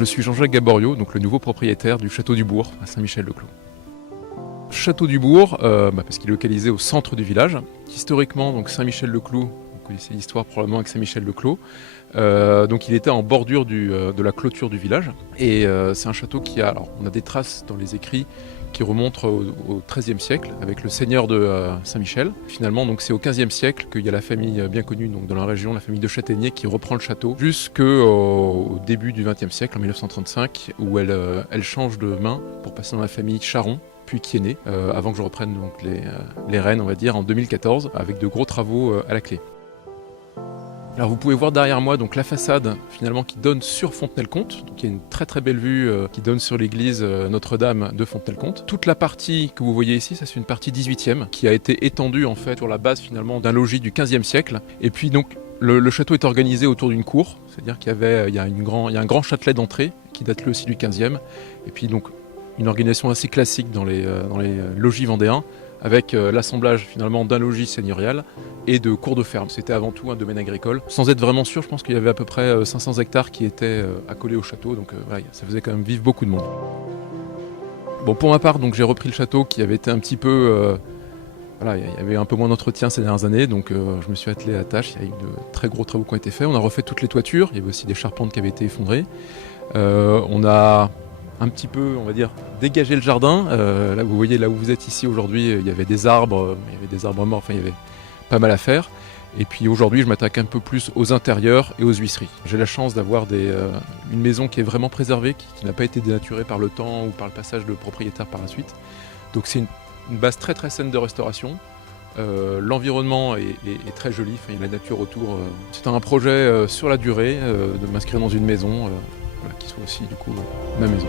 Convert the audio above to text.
Je suis Jean-Jacques Gaborio, donc le nouveau propriétaire du Château du Bourg à Saint-Michel-le-Clos. Château du Bourg, parce qu'il est localisé au centre du village. Historiquement, donc Saint-Michel-le-Clos, vous connaissez l'histoire probablement avec Saint-Michel-le-Clos. Donc il était en bordure de la clôture du village. Et c'est un château qui a, alors on a des traces dans les écrits qui remontent au XIIIe siècle avec le seigneur de Saint-Michel. Finalement, donc c'est au XVe siècle qu'il y a la famille bien connue donc dans la région, la famille de Châtaignier, qui reprend le château jusqu'au début du XXe siècle, en 1935, où elle change de main pour passer dans la famille Charon, puis Quiéné, avant que je reprenne donc les rênes, on va dire, en 2014, avec de gros travaux à la clé. Alors vous pouvez voir derrière moi donc la façade finalement qui donne sur Fontenay-le-Comte. Donc il y a une très très belle vue qui donne sur l'église Notre-Dame de Fontenay-le-Comte. Toute la partie que vous voyez ici, ça c'est une partie 18e qui a été étendue en fait sur la base finalement d'un logis du 15e siècle. Et puis donc le château est organisé autour d'une cour, c'est-à-dire qu'il y a un grand châtelet d'entrée qui date lui aussi du 15e. Et puis donc une organisation assez classique dans les logis vendéens, avec l'assemblage finalement d'un logis seigneurial et de cours de ferme. C'était avant tout un domaine agricole. Sans être vraiment sûr, je pense qu'il y avait à peu près 500 hectares qui étaient accolés au château, donc voilà, ça faisait quand même vivre beaucoup de monde. Bon, pour ma part, donc j'ai repris le château qui avait été un petit peu... voilà, il y avait un peu moins d'entretien ces dernières années, donc je me suis attelé à la tâche. Il y a eu de très gros travaux qui ont été faits. On a refait toutes les toitures, il y avait aussi des charpentes qui avaient été effondrées. On a un petit peu, on va dire, dégager le jardin. Là, vous voyez, là où vous êtes ici aujourd'hui, il y avait des arbres morts, enfin, il y avait pas mal à faire. Et puis aujourd'hui, je m'attaque un peu plus aux intérieurs et aux huisseries. J'ai la chance d'avoir une maison qui est vraiment préservée, qui n'a pas été dénaturée par le temps ou par le passage de propriétaires par la suite. Donc c'est une base très très saine de restauration. L'environnement est très joli, enfin, il y a la nature autour. C'est un projet sur la durée de m'inscrire dans une maison. Voilà, qui soit aussi du coup ma maison.